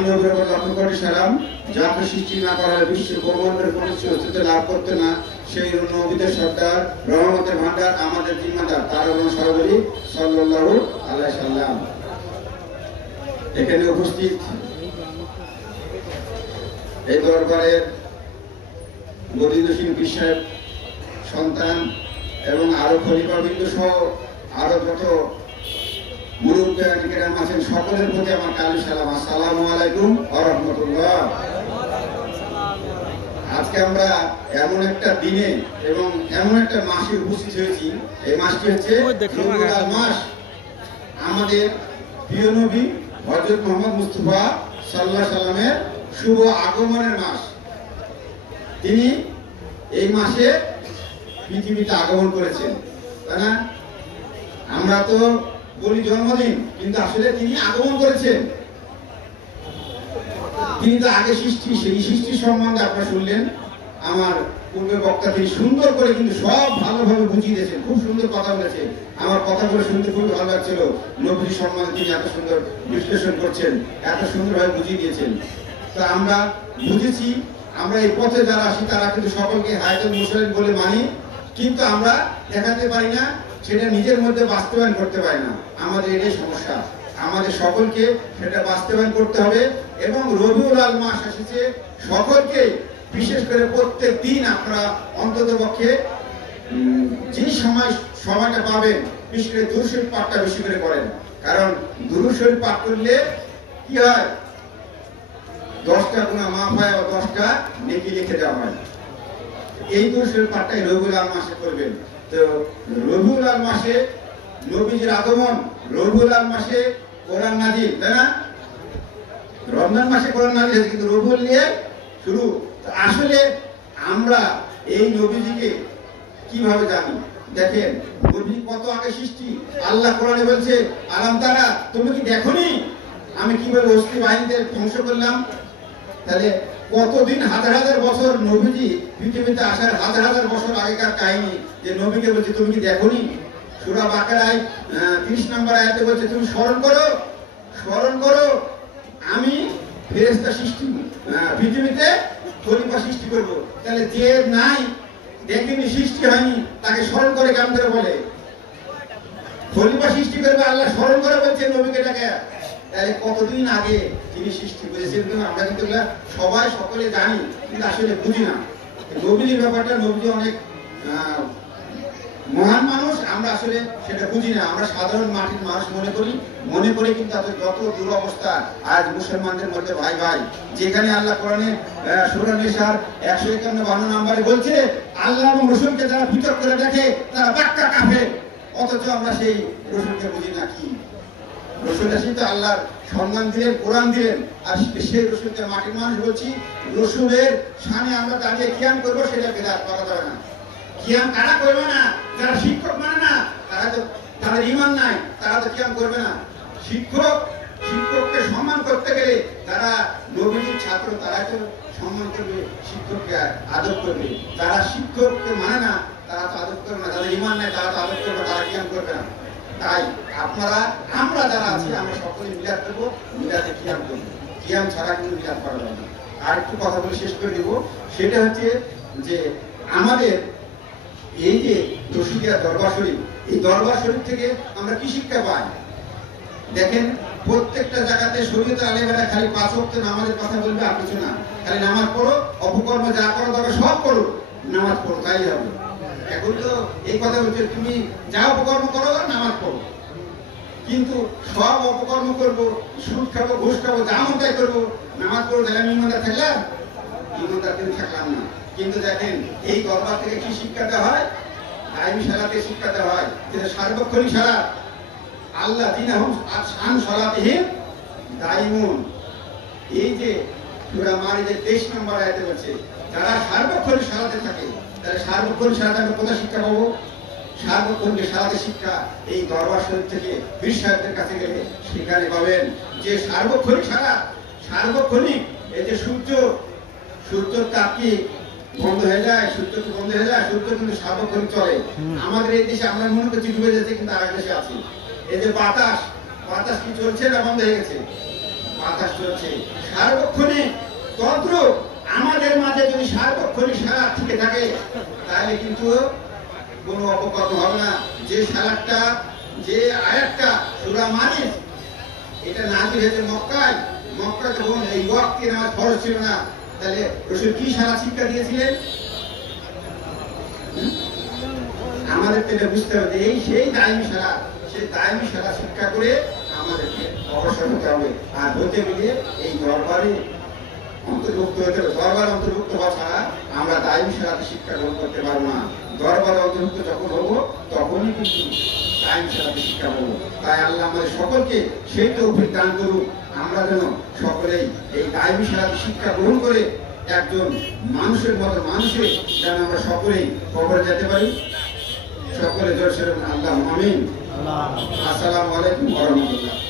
আমি নবীর উপর লক্ষ কোটি সালাম, যাকে সৃষ্টি না করার বিশ্বের ব্রহ্মাণ্ডের কোনো অস্তিত্ব লাভ করতে না, সেই নবীদের সর্দার, রহমতের ভান্ডার, আমাদের জিম্মাদার, তার সর্বরি সাল্লাল্লাহু আলাইহি সাল্লাম। এখানে উপস্থিত এই দরবারের মদিনুদ্দিন পীর সাহেব সন্তান এবং আরো খলিফাবৃন্দ সহ আরো যত মুরব্বিয়ান আছেন, সকলের প্রতি আমার কালী সালাম। আসসালামু আলাইকুম ওয়া রাহমাতুল্লাহ। আজকে আমরা এমন একটা দিনে এবং এমন একটা মাসে উপস্থিত হয়েছি, এই মাসটি হচ্ছে রবিউল আউয়াল মাস। আমাদের প্রিয় নবী হযরত মুহাম্মদ মুস্তাফা সাল্লাল্লাহু আলাইহি সাল্লামের শুভ আগমনের মাস। তিনি এই মাসে পৃথিবীতে আগমন করেছেন, তাই না? আমরা তো বলি জন্মদিন, কিন্তু আসলে তিনি আগমন করেছেন। তিনি তো আগে সৃষ্টি, সেই সৃষ্টি সম্বন্ধে আপনারা শুনলেন আমার পূর্বে বক্তা, তিনি সুন্দর করে কিন্তু সব ভালোভাবে বুঝিয়ে দিয়েছেন, খুব সুন্দর কথা বলেছেন। আমার কথাগুলো শুনতে খুবই ভালো লাগছিল। নবীর সম্বন্ধে তিনি এত সুন্দর বিশ্লেষণ করছেন, এত সুন্দরভাবে বুঝিয়ে দিয়েছেন। তো আমরা বুঝেছি, আমরা এই পথে যারা আসি তারা কিন্তু সকলকে হায়াতুল মুসলিম বলে মানি, কিন্তু আমরা দেখাতে পারি না, সেটা নিজের মধ্যে বাস্তবায়ন করতে পারি না। আমাদের এটাই সমস্যা। আমাদের সকলকে সেটা বাস্তবায়ন করতে হবে। এবং রবিউল আউয়াল মাস এসেছে, সকলকে বিশেষ করে প্রত্যেক দিন আপনারা অন্তত পক্ষে যে সময়টা পাবেন, বিশেষ করে দুরূদ শরীফ পাঠটা বেশি করে করেন। কারণ দুরূদ শরীফ পাঠ করলে কি হয়, 10টা গুনাহ মাফ হয় ও 10টা নেকি লিখে দেওয়া হয়। এই দুরূদ শরীফ পাঠটাই রবিউল আউয়াল মাসে করবেন। তো রবিউল আউয়াল মাসে নবীজির আগমন, রবিউল আউয়াল মাসে কোরআন নাযিল, তাই না? রমজান মাসে কোরআন নাযিল হয়েছে, কিন্তু রবিউল নিয়ে শুরু। আসলে আমরা এই নবীজিকে কিভাবে জানি? দেখেন, নবী কত আগে সৃষ্টি। আল্লাহ কোরআনে বলছে, আলাম তারা, তুমি কি দেখোনি আমি কিভাবে অস্থি বাহিনীদের ধ্বংস করলাম? তাহলে কতদিন, হাজার হাজার বছর, নবীজি পৃথিবীতে আসার হাজার হাজার বছর আগেকার কাহিনী, যে নবীকে বলছে তুমি কি দেখোনি? সূরা বাকারায় 30 নম্বর আয়াতে বলছে, তুমি স্মরণ করো, স্মরণ করো, আমি ফেরেশতা সৃষ্টি, পৃথিবীতে খলিফা সৃষ্টি করব। তাহলে যে নাই, দেখেনি, সৃষ্টি হয়নি, তাকে স্মরণ করে কেমন করে বলে খলিফা সৃষ্টি করবে? আল্লাহ স্মরণ করে বলছে নবীকে ডাকে। তাহলে কতদিন আগে তিনি সৃষ্টি করেছেন। আমরা কিন্তু সবাই সকলে জানি, কিন্তু আসলে বুঝি না নবীর ব্যাপারটা। নবী অনেক মহান মানুষ, আমরা আসলে সেটা বুঝি না। আমরা সাধারণ মাটির মানুষ মনে করি কিন্তু যত দুরবস্থা আজ মুসলমানদের মধ্যে। ভাই ভাই, যেখানে আল্লাহ কোরআনে সূরা নিসার 151 নম্বরে বলছে, আল্লাহ এবং রাসূলকে যারা পৃথক করে দেখে তারা পাক্কা কাফের, অথচ আমরা সেই রাসূলকে বুঝি না। কি রাসূল আসি তো আল্লাহর সম্মান দিলেন, কোরআন দিলেন, আর সেই রাসূলকে মাটির মানুষ বলছি। রাসূলের শানে আমরা দাঁড়িয়ে কিয়াম করবো, সেটা বিদআত করা যাবে না। কিয়াম কারা করবে না? যারা শিক্ষক মানে না, তাদের ঈমান নাই, তারা তো কিয়াম করবে না। শিক্ষককে সম্মান করতে গেলে যারা নবীর ছাত্র, তারা তো সম্মান করবে, শিক্ষককে আদর করবে। যারা শিক্ষককে মানে না, তারা তো আদর করবে না। যাদের ঈমান নাই, তারা তো আদর করবে, তারা কিয়াম করবে না। তাই আমরা যারা আছি, আমরা সকলে মিলাদ করবো, মিলাদে কিয়াম করবো। কিয়াম ছাড়া কিন্তু মিলাদ করা যাবে না। আর একটু কথা বলে শেষ করে দিব, সেটা হচ্ছে যে আমাদের এই যে রশিদিয়া দরবার শরীফ, এই দরবার শরীফ থেকে আমরা কি শিক্ষা পাই? দেখেন, প্রত্যেকটা জায়গাতে শরীয়তের আলেমেরা খালি 5 ওয়াক্ত নামাজের কথা বলবে, আর কিছু না। খালি নামাজ পড়ো, অপকর্ম যা করো তবে সব করো, নামাজ পড়ো, তাই হবে। এখন তো এই কথা বলছে, তুমি যা অপকর্ম করো, নামাজ পড়ো, কিন্তু সব অপকর্ম করবো, সুদ খাবো, ঘুষ খাবো, যা মন তাই করবো, নামাজ পড়ো, তাহলে আমি ইমানদার থাকলাম? ইমানদার কিন্তু থাকলাম না। কিন্তু দেখেন, এই দরবার থেকে কি শিক্ষা দেওয়া হয়? দায়মি সালাতে শিক্ষা দেওয়া হয়, যেটা সার্বক্ষণিক সালাত। আল্লাহ দিনাহুম আন সালাতিহিম দায়িমুন। এই যে সূরা মারিদের 23 নম্বর আয়াতে বলছে, যারা সার্বক্ষণিক সালাতে থাকে, তাহলে সার্বক্ষণিক সালাতে আমরা কোথায় শিক্ষা পাবো? সার্বক্ষণিক সালাতের শিক্ষা এই দরবার শরীফ থেকে পীর সাহেবদের কাছে গেলে সেখানে পাবেন। যে সার্বক্ষণিক সালাত, সার্বক্ষণিক, এই যে সূর্যের তাপ কি বন্ধ হয়ে যায়? সূর্য কি বন্ধ হয়ে যায়? সূর্য কিন্তু সার্বক্ষণিক চলে। আমাদের এই দেশে আমরা মনে করছি ডুবে যাচ্ছে, কিন্তু আরেক দেশে আছি। এই যে বাতাস কি চলছে না বন্ধ হয়ে গেছে? বাতাস চলছে সার্বক্ষণে তন্ত্র আমাদের মাঝে যদি সার্বক্ষণিক সারা থেকে থাকে তাহলে কিন্তু কোনো অপকর্ম হবে না। যে সালাদটা যে আয়াতটা সূরা মারিস এটা নাযিল হয়েছে মক্কায়, মক্কায় তখন এই ওয়াক্তে নামাজ ফরজ ছিল না, তাহলে রাসূল কি সালাত শিক্ষা দিয়েছিলেন? আমাদের এটা বুঝতে হবে এই সেই দায়ী সালাত, সেই দায়ী সালাত শিক্ষা করে আমাদেরকে অবসর হতে হবে। আর হতে গেলে এই দরবারে অন্তর্ভুক্ত হতে হবে। দরবার অন্তর্ভুক্ত হওয়া ছাড়া আমরা দায়ী সালাতে শিক্ষা গ্রহণ করতে পারবো না। দরবার অন্তর্ভুক্ত যখন হবো তখনই কিন্তু দায়ী সালাতে শিক্ষা পাবো। তাই আল্লাহ আমাদের সকলকে সেই তৌফিক দান করুক, আমরা যেন সকলেই এই দায়ী সালাতে শিক্ষা গ্রহণ করে একজন মানুষের মতো মানুষের যেন আমরা সকলেই কবরে যেতে পারি। সকলে জোর সরে আল্লাহ আমিন। আসসালামু আলাইকুম ওয়া রাহমাতুল্লাহ।